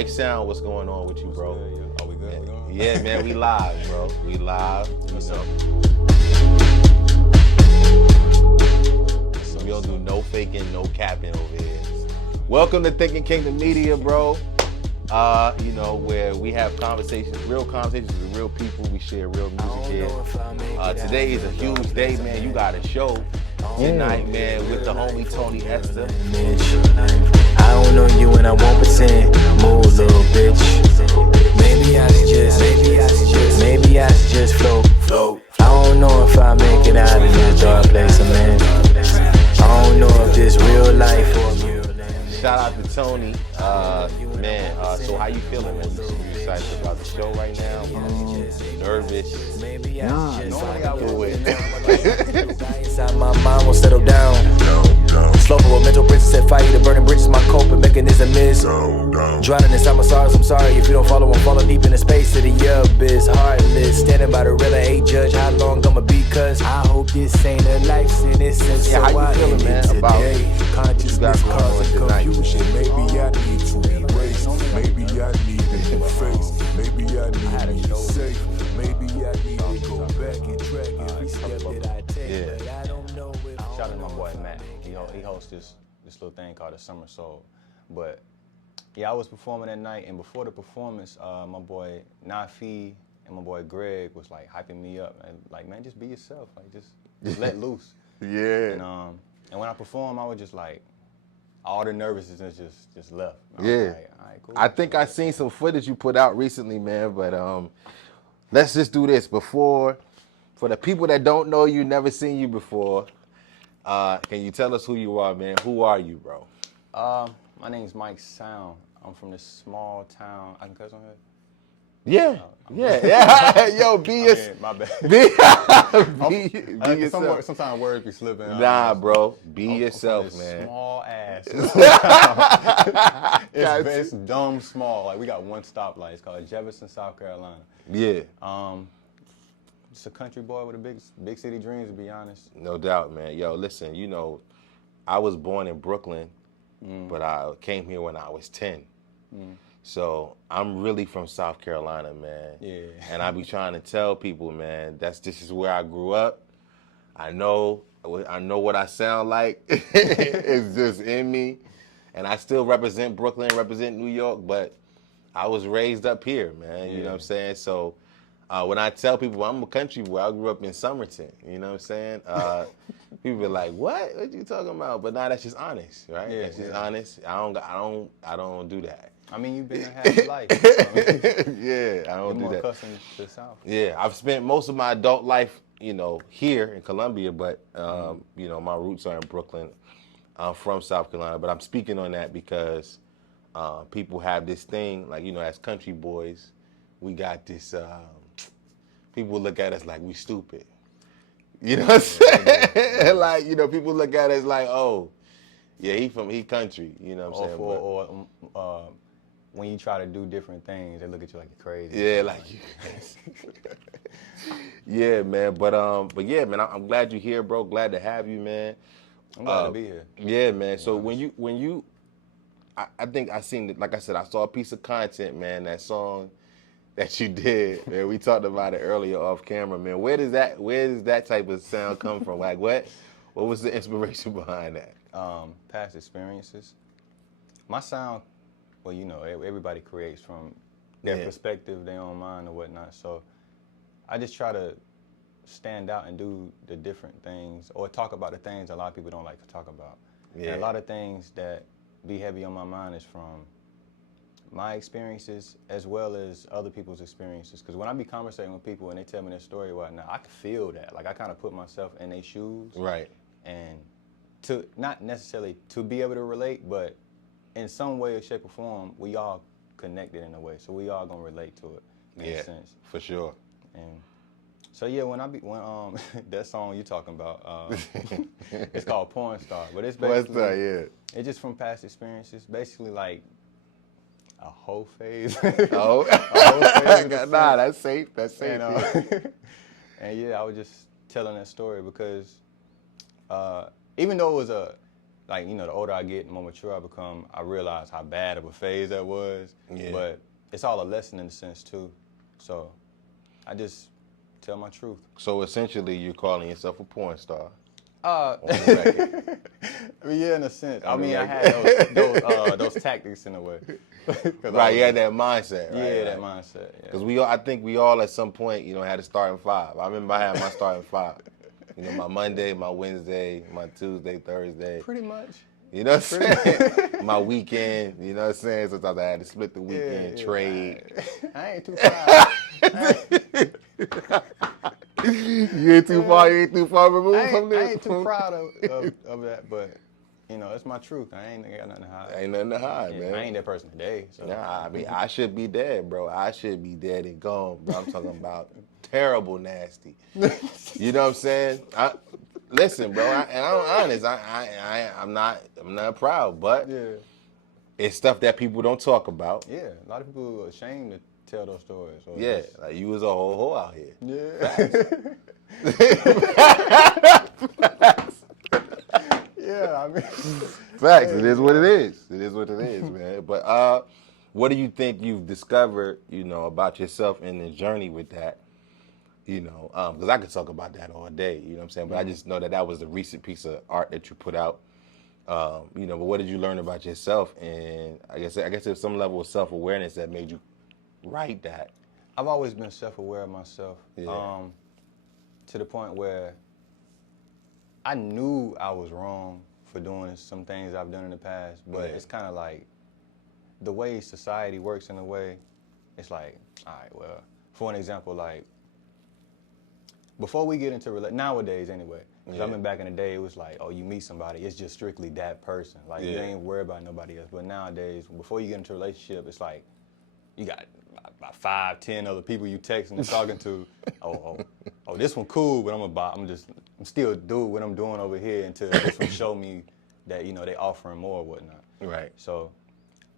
Myke Soun, what's going on with you, bro? Are we good? Yeah, man, we live, bro. We live. We don't do no faking, no capping over here. Welcome to Thinking Kingdom Media, bro. Where we have conversations, real conversations with real people. We share real music here. Today is a huge day, man. You got a show tonight, man, with the homie Tony Esther. I don't know you and I won't pretend. Move, little bitch. Maybe I should just float. I don't know if I make it out of this dark place I'm in. I don't know if this real life or mural. Shout out to Tony, man. So how you feeling, man? You excited about the show right now? Nervous? Normally I would. Inside my mind won't settle down. Slow for a mental bridges set fire to burning bridges. My coping mechanism is drowning inside my sorrows. I'm sorry if you don't follow. I'm falling deep in the space of the abyss. Heartless, standing by the rail. I ain't judge how long I'ma be. Cause I hope this ain't a life sentence. Yeah, how you feeling, man? About consciousness causing confusion. Maybe I need to erase. Maybe I need a new face. Maybe I need to be safe. Maybe I need to go back and track every step that I take. But I don't know if Shout out to my boy Matt. He hosts this little thing called the Summer Soul. But yeah, I was performing that night, and before the performance, my boy Nafi and my boy Greg was like hyping me up and like, man, just be yourself, like just let loose. Yeah. And when I performed, I was just like, all the nervousness just left. Yeah. Like, all right, cool. I think I seen some footage you put out recently, man. But let's just do this before. For the people that don't know you, never seen you before, can you tell us who you are, man? Who are you, bro? My name's Myke Soun. I'm from this small town. I can cuss on here? Yeah. Yo, be yourself. My bad. Be yourself. Sometimes words be slipping. Nah, bro. Be yourself, man. Small ass. It's dumb small. Like, we got one stoplight. It's called Jefferson, South Carolina. Yeah. Just a country boy with a big city dreams, to be honest. No doubt, man. Yo, listen, I was born in Brooklyn, but I came here when I was 10. So I'm really from South Carolina, man. Yeah. And I be trying to tell people, man, this is where I grew up. I know what I sound like. It's just in me. And I still represent Brooklyn, represent New York, but I was raised up here, man. You know what I'm saying? So when I tell people I'm a country boy, I grew up in Somerton. You know what I'm saying? People be like, "What? What you talking about?" But nah, that's just honest, right? Yeah, that's just honest. I don't do that. I mean, you've been there half your life. Yeah, I don't do You're more that. accustomed to the South. Yeah, I've spent most of my adult life, here in Columbia, but my roots are in Brooklyn. I'm from South Carolina, but I'm speaking on that because people have this thing, like, as country boys, we got this. People look at us like we stupid. You know what I'm saying? Like, people look at us like, oh, yeah, he country. You know what I'm saying? Or when you try to do different things, they look at you like you're crazy. Yeah, like you. Yeah, man. But yeah, man. I'm glad you're here, bro. Glad to have you, man. I'm glad to be here. Yeah, man. So when you, I think I seen it. Like I said, I saw a piece of content, man. That song that you did, man. We talked about it earlier off camera, man. Where does that type of sound come from? Like, what was the inspiration behind that? Past experiences. My sound, well, everybody creates from their perspective, their own mind or whatnot. So I just try to stand out and do the different things or talk about the things a lot of people don't like to talk about. Yeah. And a lot of things that be heavy on my mind is from my experiences as well as other people's experiences. Because when I be conversating with people and they tell me their story or whatnot, I can feel that. Like, I kind of put myself in their shoes. Right. And to not necessarily to be able to relate, but in some way or shape or form, we all connected in a way. So we all gonna relate to it in a sense. For sure. And so yeah, when that song you talking about, it's called Porn Star, but it's basically it's just from past experiences. Basically like a whole phase. Oh, a whole phase nah, that's safe. That's safe. And yeah, I was just telling that story because even though it was like, you know, the older I get, the more mature I become, I realize how bad of a phase that was. Yeah. But it's all a lesson in a sense too. So I just tell my truth. So essentially, you're calling yourself a porn star. I mean, yeah, in a sense. I On the mean, I record. had those tactics in a way. Right, you had that mindset, right? Yeah, that mindset. Yeah. Because I think we all at some point, you know, had a starting five. I remember I had my starting five. You know, my Monday, my Wednesday, my Tuesday, Thursday. Pretty much. You know what I'm saying? My weekend, you know what I'm saying? Sometimes I had to split the weekend, trade. I ain't too proud. You ain't too far removed from this. I ain't too proud of that, but you know, it's my truth. I ain't got nothing to hide. Ain't nothing to hide, Yeah, man. I ain't that person today. So. Nah, I mean, I should be dead, bro. I should be dead and gone, bro. I'm talking about terrible nasty. You know what I'm saying? Listen, bro, I'm honest. I'm not proud, but Yeah. it's stuff that people don't talk about. Yeah, a lot of people are ashamed to tell those stories. So Yeah, like you was a whole hoe out here. Yeah. Yeah, I mean. Facts. It is what it is. It is what it is, man. But what do you think you've discovered, you know, about yourself in the journey with that? You know, because I could talk about that all day. You know what I'm saying? But I just know that was the recent piece of art that you put out. You know, but what did you learn about yourself? And I guess there's some level of self-awareness that made you write that. I've always been self-aware of myself. Yeah. To the point where I knew I was wrong for doing some things I've done in the past, but Yeah. it's kind of like the way society works in a way, it's like, all right, well, for an example, like, before we get into nowadays anyway, 'cause I mean back in the day, it was like, oh, you meet somebody, it's just strictly that person. Like, you ain't worried about nobody else. But nowadays, before you get into a relationship, it's like, you got about 5, 10 other people you texting and talking to. Oh, this one cool, but I'm still doing what I'm doing over here until this one show me that, you know, they offering more or whatnot. Right. So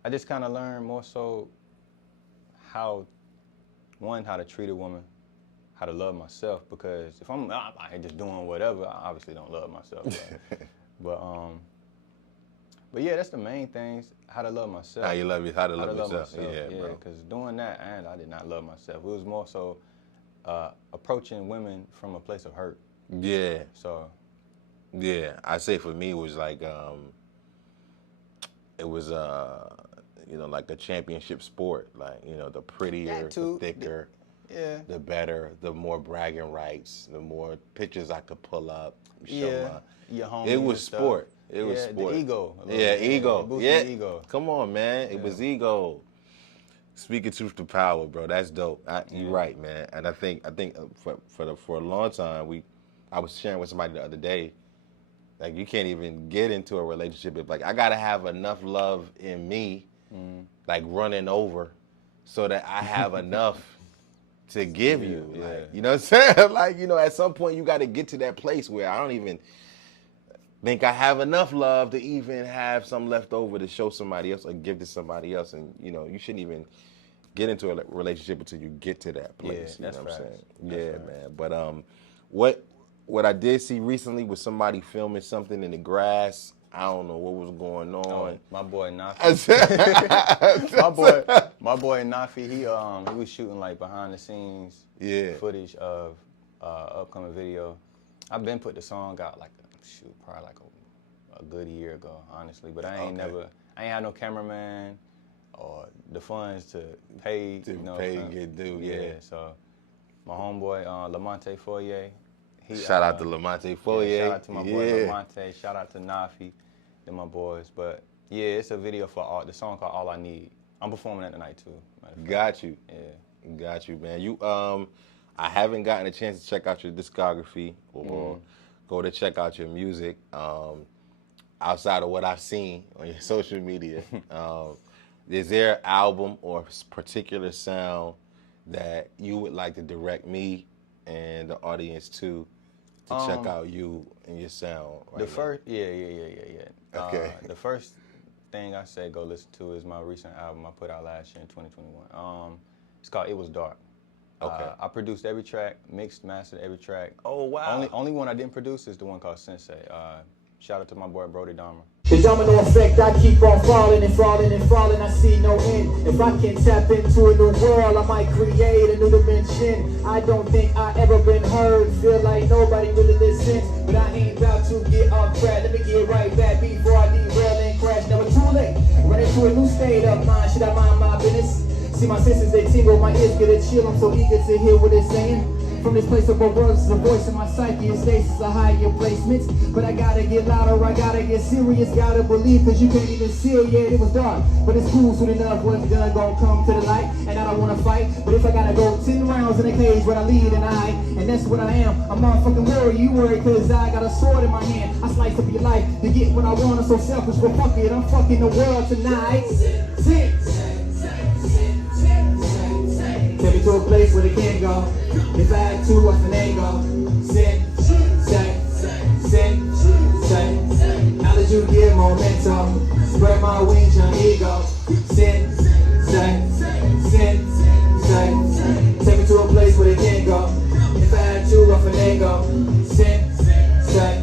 I just kind of learned more so how to treat a woman, how to love myself, because if I'm out here just doing whatever, I obviously don't love myself. But yeah, that's the main things, how to love myself. How to love yourself. Myself. Yeah, bro. Because doing that, and I did not love myself. It was more so approaching women from a place of hurt. Yeah. So. Yeah, I say for me it was like it was you know, like a championship sport. Like, you know, the prettier, the thicker, the better, the more bragging rights, the more pictures I could pull up. Show your homies. It was sport. It was sport. The ego. Yeah, ego. Yeah. Ego. Come on, man. It was ego. Speaking truth to power, bro. That's dope. You're right, man. And I think for a long time I was sharing with somebody the other day. Like, you can't even get into a relationship if, like, I gotta have enough love in me, like running over, so that I have enough to give you. Like, you know what I'm saying? Like, you know, at some point you gotta get to that place where I don't even think I have enough love to even have some left over to show somebody else or give to somebody else. And, you know, you shouldn't even get into a relationship until you get to that place. Yeah, you know what I'm saying? That's right. Man. But what I did see recently was somebody filming something in the grass. I don't know what was going on. Oh, my boy Nafi. my boy Nafi, he was shooting like behind the scenes footage of upcoming video. I've been put the song out like probably like a good year ago, honestly. But I ain't had no cameraman or the funds to pay and get due. Yeah. So my homeboy Lamonte Foyer. Shout out to Lamonte Foyer. Shout out to my boy Lamonte. Shout out to Nafi. They're my boys. But yeah, it's a video for the song called All I Need. I'm performing that tonight too. Got you. Yeah. Got you, man. You I haven't gotten a chance to check out your discography or go to check out your music. Outside of what I've seen on your social media. Is there an album or particular sound that you would like to direct me and the audience to check out you and your sound? The first, yeah. Okay. The first thing I say go listen to is my recent album I put out last year in 2021. It's called It Was Dark. Okay. I produced every track, mixed, mastered every track. Oh, wow. Only one I didn't produce is the one called Sensei. Shout out to my boy Brody Dahmer. The domino effect, I keep on falling and falling and falling, I see no end. If I can tap into a new world, I might create a new dimension. I don't think I ever been heard, feel like nobody really listens. But I ain't about to get off track, let me get right back before I derail and crash. Never too late, run into a new state of mind, should I mind my business? See my senses, they tingle, my ears get a chill, I'm so eager to hear what it's saying. From this place of both worlds, the voice in my psyche and stasis a higher placements. But I gotta get louder, I gotta get serious, gotta believe, cause you can't even see it yet. It was dark, but it's cool soon enough. What's gonna come to the light? And I don't wanna fight, but if I gotta go 10 rounds in a cage where I lead and I, and that's what I am. I'm motherfucking worried, you worried, cause I got a sword in my hand. I slice up your life to get what I want, I'm so selfish, but fuck it, I'm fucking the world tonight. Sing. Take me to a place where they can't go. If I had to, I can go. Sin, say. Now that you get momentum, spread my wings, your ego. Sin, say. Take me to a place where they can't go. If I had to, I can go. Sin, say.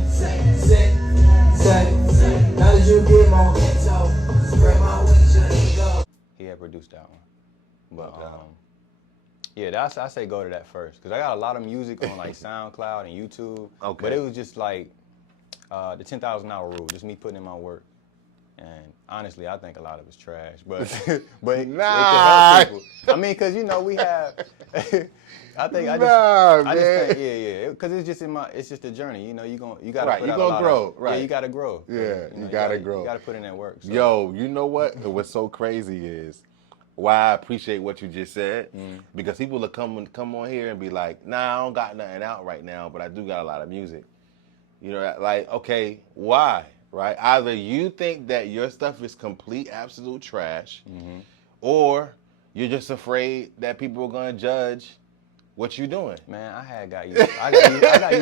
Now that you get momentum, spread my wings, your ego. He had produced that one. But yeah, I say go to that first, cause I got a lot of music on like SoundCloud and YouTube. Okay. But it was just like the 10,000 hour rule, just me putting in my work. And honestly, I think a lot of it's trash. But it can help people. I mean, cause you know we have. I think yeah, cause it's just a journey. You know, you gotta Right, put you out gonna a lot grow, of, right. Yeah, you gotta grow. Yeah, you gotta grow. You gotta put in that work. So. Yo, you know what? What's so crazy is why I appreciate what you just said, because people will come on here and be like, nah, I don't got nothing out right now, but I do got a lot of music. You know, like, okay, why? Right? Either you think that your stuff is complete, absolute trash, or you're just afraid that people are gonna judge what you're doing. Man, I got used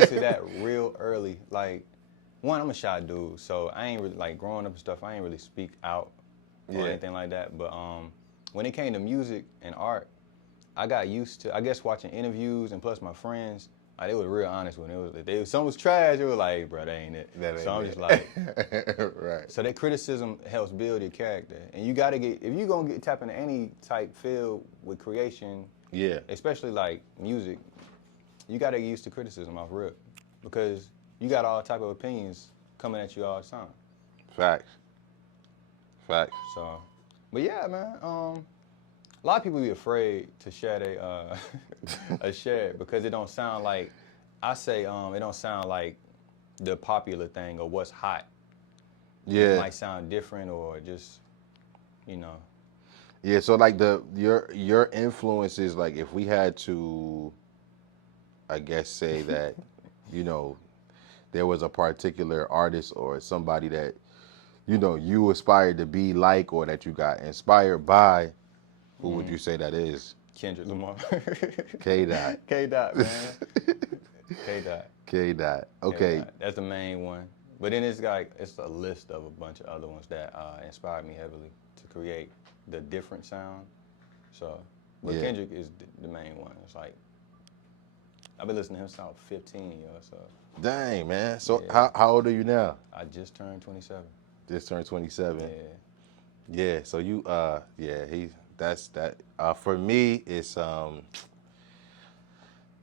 to that real early. Like, one, I'm a shy dude, so I ain't really, like, growing up and stuff, I ain't really speak out or anything like that. But when it came to music and art, I got used to, I guess, watching interviews, and plus my friends, they were real honest when if something was trash, they were like, hey, bro, that ain't it. So I'm just like, right. So that criticism helps build your character. And you gotta get, if you're gonna tap into any type field with creation, especially like music, you gotta get used to criticism off rip, because you got all type of opinions coming at you all the time. Facts. So, but yeah, man. A lot of people be afraid to share a share because it don't sound like, I say, it don't sound like the popular thing or what's hot. Yeah. It might sound different or just, you know. Yeah. So like your influences, like if we had to, I guess, say that, you know, there was a particular artist or somebody that, you know, you aspired to be like, or that you got inspired by, who would you say that is? Kendrick Lamar. K-Dot. K-Dot, man. K-Dot. K-Dot. Okay. K-Dot. That's the main one. But then it's a list of a bunch of other ones that inspired me heavily to create the different sound. So, but Kendrick is the main one. It's like, I've been listening to him since I was 15, yo. So. Dang, man. So how old are you now? I just turned 27. Just turned 27. Yeah. Yeah. So you, that's that. For me, it's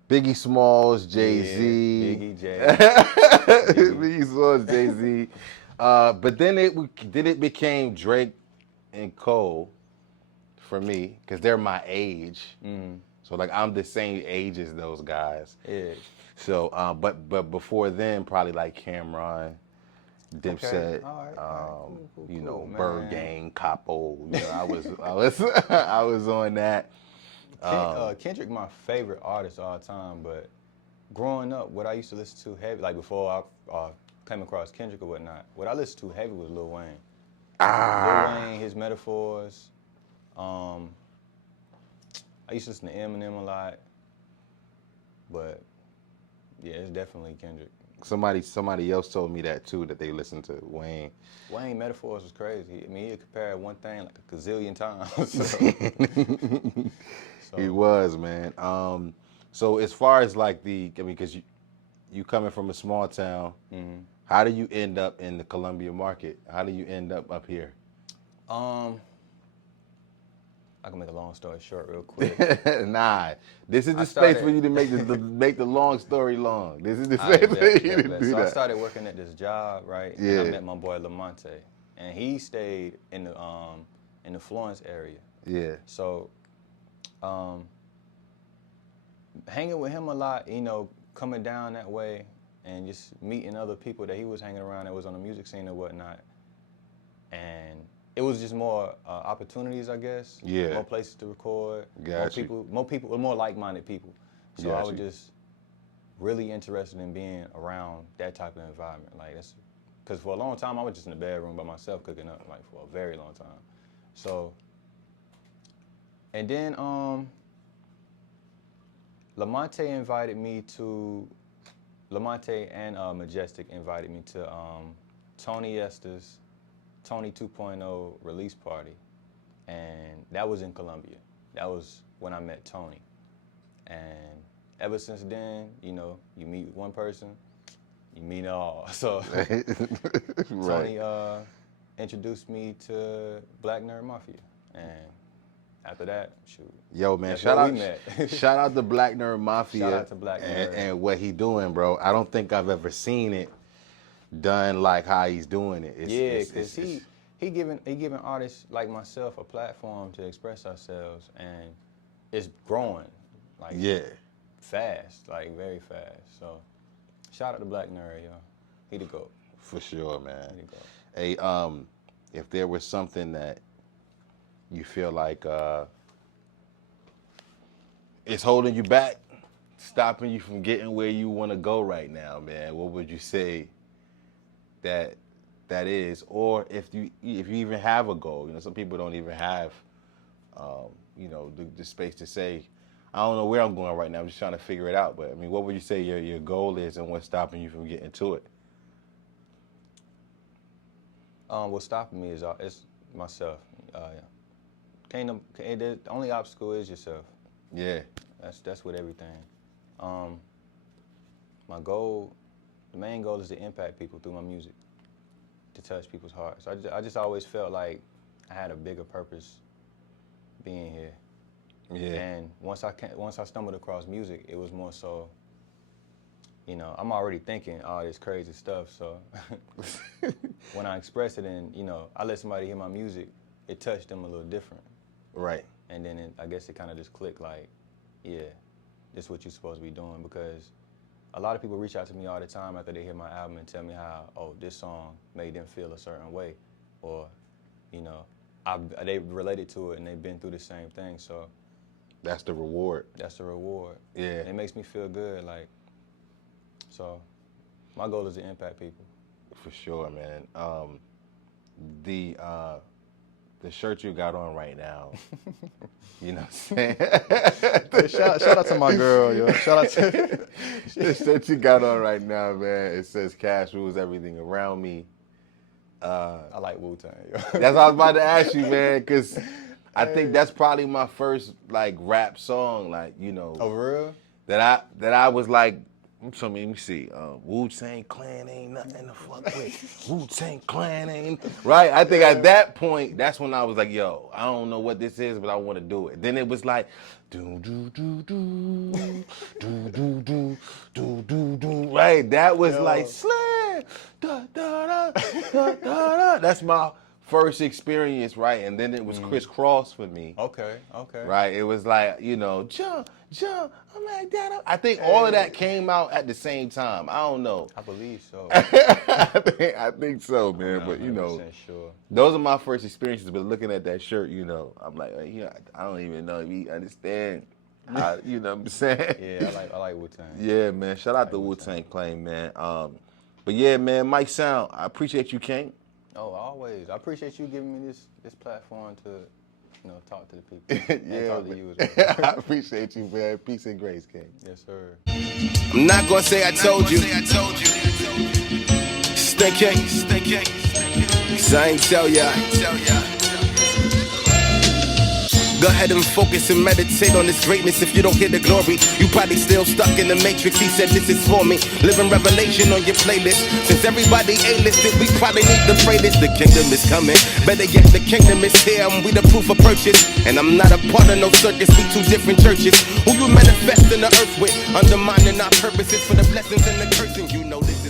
Biggie Smalls, Jay-Z. Yeah, Biggie, Jay. Biggie Smalls, Jay-Z. But then it became Drake and Cole for me, because they're my age. So like I'm the same age as those guys. Yeah. So, but before then, probably like Cameron, Dipset, Okay. All right. Cool, you know, man. Bird Gang, Capo. You know, I was on that. Kendrick, my favorite artist of all time. But growing up, what I used to listen to heavy, like before I came across Kendrick or whatnot, what I listened to heavy was Lil Wayne. Lil Wayne, his metaphors. I used to listen to Eminem a lot, but yeah, it's definitely Kendrick. Somebody else told me that too, that they listened to Wayne. Wayne metaphors was crazy. I mean, he compared one thing like a gazillion times. So. He was, man. So as far as like because you coming from a small town, How do you end up in the Columbia market? How do you end up here? I can make a long story short real quick. Nah, this is the space for you to make make the long story long. This is the space for you to do So that. I started working at this job, right? Yeah. And I met my boy Lamonte, and he stayed in the Florence area. Yeah. So, hanging with him a lot, you know, coming down that way, and just meeting other people that he was hanging around that was on the music scene and whatnot, and it was just more opportunities, I guess. Yeah. More places to record. Gotcha. More people, more like-minded people. So I Gotcha. was just really interested in being around that type of environment. Like that's, because for a long time I was just in the bedroom by myself cooking up, like for a very long time. So, and then Lamonte and Majestic invited me to Tony Esther's Tony 2.0 release party, and that was in Columbia. That was when I met Tony, and ever since then, you know, you meet one person, you meet all. So Right. Tony introduced me to Black Nerd Mafia, and after that, shoot. Yo, man, that's shout where out, we met. shout out to Black Nerd Mafia. Shout out to Black and, Nerd. and what he doing, bro. I don't think I've ever seen it done like how he's doing it. Because he giving artists like myself a platform to express ourselves, and it's growing, like fast, like very fast. So shout out to Black Nerd, yo. He the GOAT. For sure, man. He the GOAT. Hey, if there was something that you feel like it's holding you back, stopping you from getting where you want to go right now, man, what would you say that is? Or if you even have a goal, you know, some people don't even have, you know, the space to say, I don't know where I'm going right now. I'm just trying to figure it out. But I mean, what would you say your goal is, and what's stopping you from getting to it? What's stopping me is myself. The only obstacle is yourself. Yeah. That's with everything. My goal, the main goal is to impact people through my music, to touch people's hearts. I just always felt like I had a bigger purpose being here. Yeah. And once I stumbled across music, it was more so, you know, I'm already thinking all this crazy stuff. So when I express it and, you know, I let somebody hear my music, it touched them a little different. Right. And then I guess it kind of just clicked like, yeah, this is what you're supposed to be doing, because a lot of people reach out to me all the time after they hear my album and tell me how, oh, this song made them feel a certain way, or, you know, they related to it and they've been through the same thing. So That's the reward. that's the reward. Yeah. And it makes me feel good. Like, so my goal is to impact people. For sure, man. The shirt you got on right now, you know what I'm saying? shout out to my girl, yo. Shout out to The shirt you got on right now, man, it says cash rules everything around me. I like Wu-Tang, yo. That's what I was about to ask you, man, because I think that's probably my first, like, rap song, like, you know. Oh, for real? That I was like, so let me see, Wu-Tang Clan ain't nothing to fuck with. Wu-Tang Clan ain't, right? I think at that point, that's when I was like, yo, I don't know what this is, but I want to do it. Then it was like, do do do do, do do do do do do, right? That was like slam, da da da da da da. That's my first experience, right? And then it was crisscross for me. Okay. Right, it was like, you know, jump, I'm like that. I think all of that came out at the same time. I don't know. I believe so. I think so, man. I'm But you know, 100% sure. those are my first experiences. But looking at that shirt, you know, I'm like, yeah, I don't even know if you understand. You know what I'm saying? Yeah, I like Wu-Tang. Yeah, man. Shout out to Wu-Tang Clan, man. But yeah, man, Myke Soun, I appreciate you, King. Oh, always. I appreciate you giving me this platform to, you know, talk to the people. And talk to you as well. I appreciate you, man. Peace and grace, King. Yes, sir. I'm not gonna say I told you. Stay King. Cause I ain't tell ya. Go ahead and focus and meditate on this greatness. If you don't hear the glory, you probably still stuck in the matrix. He said this is for me. Living revelation on your playlist. Since everybody A-listed, we probably need to pray this. The kingdom is coming. Better yet, the kingdom is here and we the proof of purchase. And I'm not a part of no circus, we two different churches. Who you manifest in the earth with? Undermining our purposes for the blessings and the cursing. You know this.